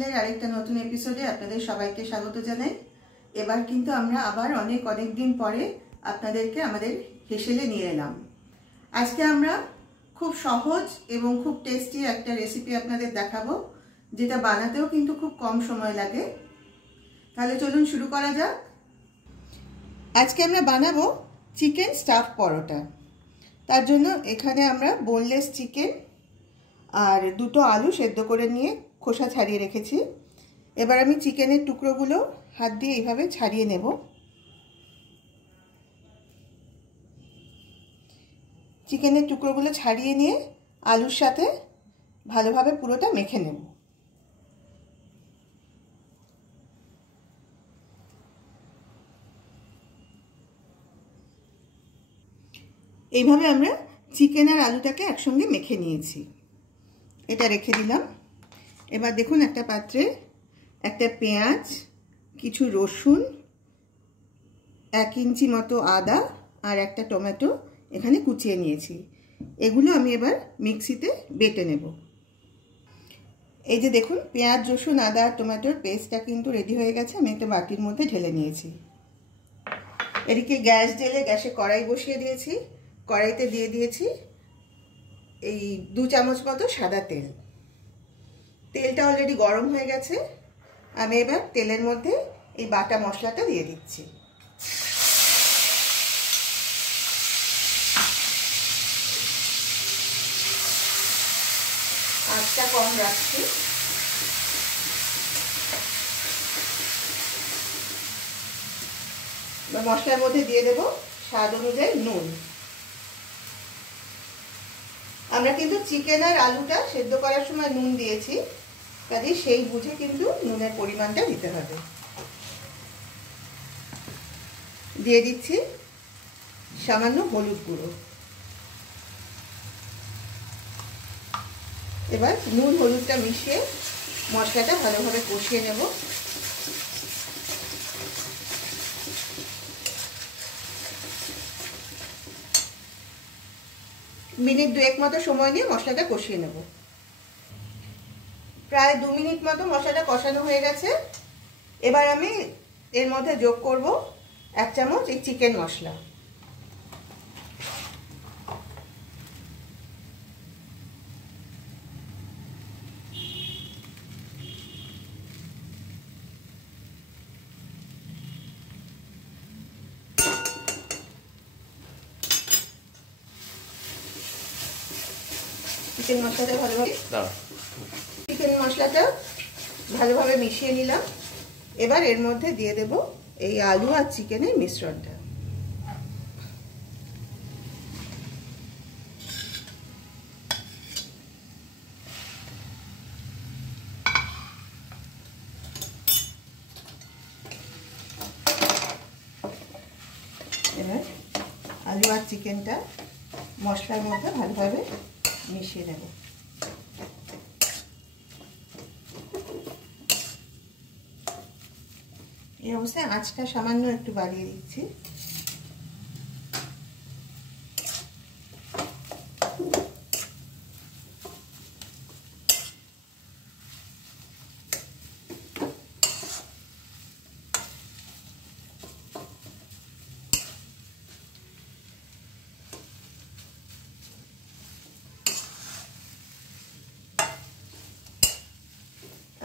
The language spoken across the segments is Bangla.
চ্যানেলের আরেকটা নতুন এপিসোডে আপনাদের সবাইকে স্বাগত জানাই। এবার কিন্তু আমরা আবার অনেক দিন পরে আপনাদেরকে আমাদের হেসেলে নিয়ে এলাম। আজকে আমরা খুব সহজ এবং খুব টেস্টি একটা রেসিপি আপনাদের দেখাবো, যেটা বানাতেও কিন্তু খুব কম সময় লাগে। তাহলে চলুন শুরু করা যাক। আজকে আমরা বানাবো চিকেন স্টাফ পরোটা। তার জন্য এখানে আমরা বোনলেস চিকেন আর দুটো আলু সেদ্ধ করে নিয়ে খোসা ছাড়িয়ে রেখেছি। এবার আমি চিকেনের টুকরোগুলো হাত দিয়ে এইভাবে ছাড়িয়ে নেব। চিকেনের টুকরোগুলো ছাড়িয়ে নিয়ে আলুর সাথে ভালোভাবে পুরোটা মেখে নেব। এইভাবে আমরা চিকেন আর আলুটাকে একসঙ্গে মেখে নিয়েছি। এটা রেখে দিলাম। এবার দেখুন, একটা পাত্রে একটা পেঁয়াজ, কিছু রসুন, 1 ইঞ্চি মতো আদা আর একটা টমেটো এখানে কুচিয়ে নিয়েছি। এগুলো আমি এবার মিক্সিতে বেটে নেব। এই যে দেখুন, পেঁয়াজ, রসুন, আদা আর টমেটোর পেস্টটা কিন্তু রেডি হয়ে গেছে। আমি একটা বাটির মধ্যে ঢেলে নিয়েছি। এদিকে গ্যাস ঢেলে গ্যাসে কড়াই বসিয়ে দিয়েছি। কড়াইতে দিয়ে দিয়েছি এই 2 চামচ মতো সাদা তেল। তেলটা অলরেডি গরম হয়ে গেছে। আমি এবার তেলের মধ্যে এই বাটা মশলাটা দিয়ে দিচ্ছি। আঁচটা কম রাখছি। মশলার মধ্যে দিয়ে দেব স্বাদ অনুযায়ী নুন। আমরা কিন্তু চিকেন আর আলুটা সেদ্ধ করার সময় নুন দিয়েছি, কাজে সেই বুঝে কিন্তু নুনের পরিমাণটা দিতে হবে। দিয়ে দিচ্ছি সামান্য হলুদ গুঁড়ো। এবার নুন হলুদটা মিশিয়ে মশলাটা ভালোভাবে কষিয়ে নেব। মিনিট 2 মতো সময় নিয়ে মশলাটা কষিয়ে নেব। প্রায় 2 মিনিট মতো মশলাটা কষানো হয়ে গেছে। এবার আমি এর মধ্যে যোগ করব 1 চামচ এই চিকেন মশলা। চিকেন মশলাটা ভালোভাবে মিশিয়ে নিলাম। এবার এর মধ্যে দিয়ে দেব এই আলু আর চিকেনের মিশ্রণটা। এবার আলু আর চিকেনটা মশলার মধ্যে ভালোভাবে মিশিয়ে নেব। এই অবস্থায় আঁচটা সামান্য একটু বাড়িয়ে দিচ্ছি।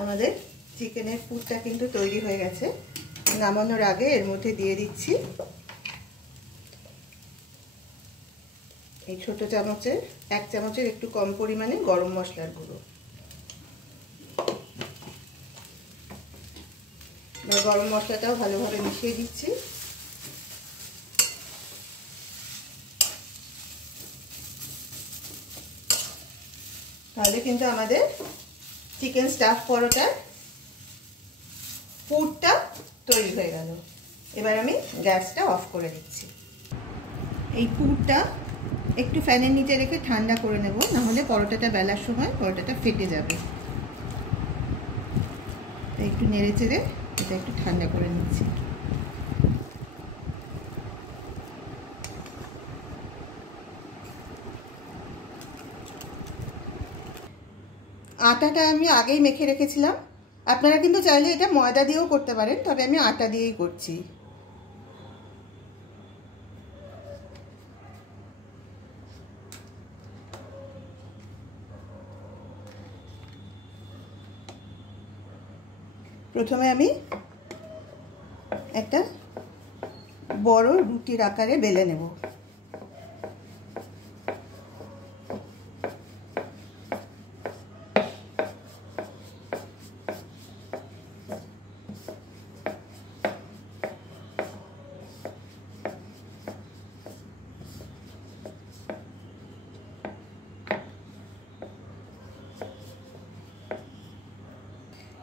আমাদের চিকেনের পুরটা কিন্তু তৈরি হয়ে গেছে। নামানোর আগে এর মধ্যে দিয়ে দিচ্ছি এই ছোট চামচের 1 চামচের একটু কম পরিমাণে গরম মশলার গুঁড়ো। গরম মশলাটাও ভালোভাবে মিশিয়ে দিচ্ছি। তাহলে কিন্তু আমাদের চিকেন স্টাফ পরোটার পুরটা তৈরি হয়ে গেল। এবার আমি গ্যাসটা অফ করে দিচ্ছি। এই পুরটা একটু ফ্যানের নিচে রেখে ঠান্ডা করে নেব, নাহলে পরোটাটা বেলার সময় পরোটাটা ফেটে যাবে। একটু নেড়ে চেড়ে এটা একটু ঠান্ডা করে নিচ্ছি। আটাটা আমি আগেই মেখে রেখেছিলাম। আপনারা কিন্তু চাইলে এটা ময়দা দিয়েও করতে পারেন, তবে আমি আটা দিয়েই করছি। প্রথমে আমি একটা বড় রুটির আকারে বেলে নেব।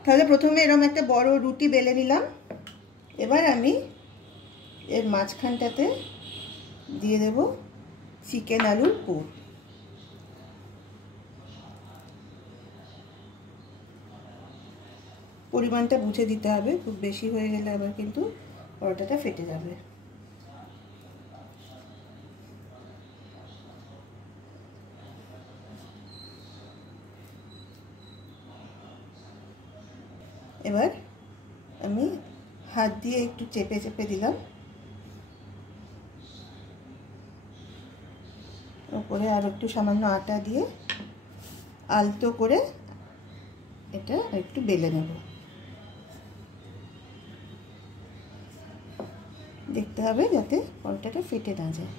তাহলে প্রথমে এরকম একটা বড় রুটি বেলে নিলাম। এবার আমি এর মাঝখানটাতে দিয়ে দেব চিকেন আলুর পুর। পরিমাণটা বুঝে দিতে হবে, খুব বেশি হয়ে গেলে আবার কিন্তু পরোটাটা ফেটে যাবে। এবার আমি হাত দিয়ে একটু চেপে চেপে দিলাম, উপরে আর একটু সামান্য আটা দিয়ে আলতো করে এটা একটু বেলে নেব। দেখতে হবে যাতে পরোটাটা ফেটে না যায়।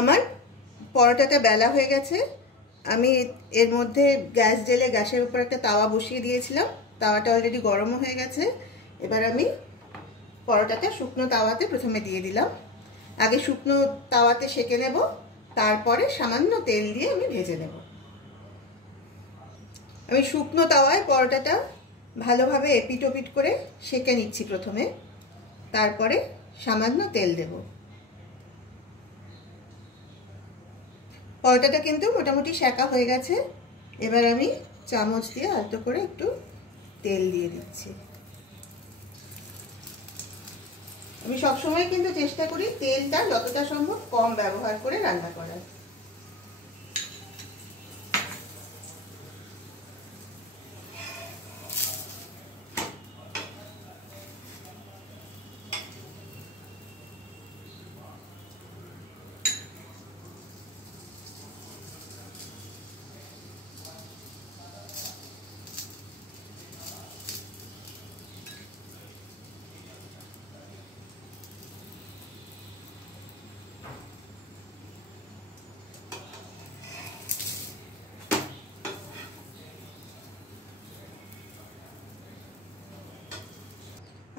আমার পরোটাটা বেলা হয়ে গেছে। আমি এর মধ্যে গ্যাস জেলে গ্যাসের উপর একটা তাওয়া বসিয়ে দিয়েছিলাম, তাওয়াটা অলরেডি গরম হয়ে গেছে। এবার আমি পরোটাটা শুকনো তাওয়াতে প্রথমে দিয়ে দিলাম। আগে শুকনো তাওয়াতে সেঁকে নেব, তারপরে সামান্য তেল দিয়ে আমি ভেজে নেব। আমি শুকনো তাওয়ায় পরোটাটা ভালোভাবে এপিট ওপিট করে সেঁকে নিচ্ছি প্রথমে, তারপরে সামান্য তেল দেব। পরোটাটা কিন্তু মোটামুটি সেঁকা হয়ে গেছে। এবার আমি চামচ দিয়ে আলতো করে একটু তেল দিয়ে দিচ্ছি। আমি সবসময় কিন্তু চেষ্টা করি তেলটা যতটা সম্ভব কম ব্যবহার করে রান্না করার।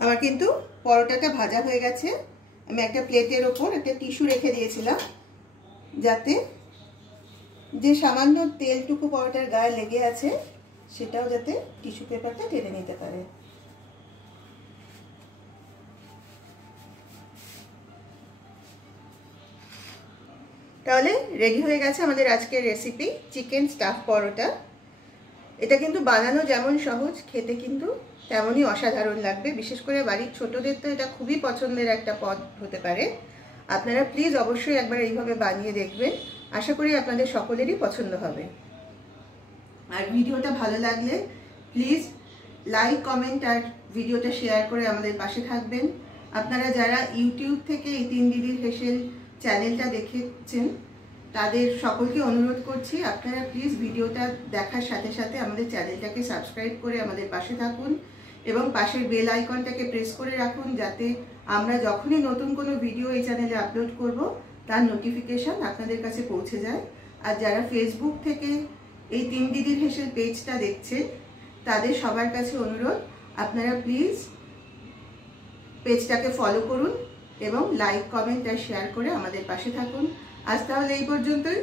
আমার কিন্তু পরোটাটা ভাজা হয়ে গেছে। আমি একটা প্লেটের ওপর একটা টিস্যু রেখে দিয়েছিলাম, যাতে যে সামান্য তেলটুকু পরোটার গায়ে লেগে আছে সেটাও যাতে টিস্যু পেপারটা টেনে নিতে পারে। তাহলে রেডি হয়ে গেছে আমাদের আজকের রেসিপি চিকেন স্টাফ পরোটা। এটা কিন্তু বানানো যেমন সহজ, খেতে কিন্তু তেমনই অসাধারণ লাগবে। বিশেষ করে বাড়ির ছোটদের তো এটা খুবই পছন্দের একটা পদ হতে পারে। আপনারা প্লিজ অবশ্যই একবার এইভাবে বানিয়ে দেখবেন, আশা করি আপনাদের সকলেরই পছন্দ হবে। আর ভিডিওটা ভালো লাগলে প্লিজ লাইক, কমেন্ট আর ভিডিওটা শেয়ার করে আমাদের পাশে থাকবেন। আপনারা যারা ইউটিউব থেকে এই তিন দিদির হেসেল চ্যানেলটা দেখেছেন তাদের সকলকে অনুরোধ করছি আপনারা প্লিজ ভিডিওটা দেখার সাথে সাথে আমাদের চ্যানেলটাকে সাবস্ক্রাইব করে আমাদের পাশে থাকুন এবং পাশের বেল আইকনটাকে প্রেস করে রাখুন, যাতে আমরা যখনই নতুন কোনো ভিডিও এই চ্যানেলে আপলোড করব তার নোটিফিকেশন আপনাদের কাছে পৌঁছে যায়। আর যারা ফেসবুক থেকে এই তিন দিদির হেসেল পেজটা দেখছেন তাদের সবার কাছে অনুরোধ আপনারা প্লিজ পেজটাকে ফলো করুন এবং লাইক, কমেন্ট আর শেয়ার করে আমাদের পাশে থাকুন। আজ তাহলে এই পর্যন্তই,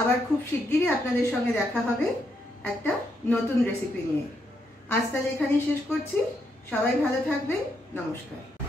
আবার খুব শিগগিরই আপনাদের সঙ্গে দেখা হবে একটা নতুন রেসিপি নিয়ে। আজ তাহলে এখানেই শেষ করছি। সবাই ভালো থাকবেন, নমস্কার।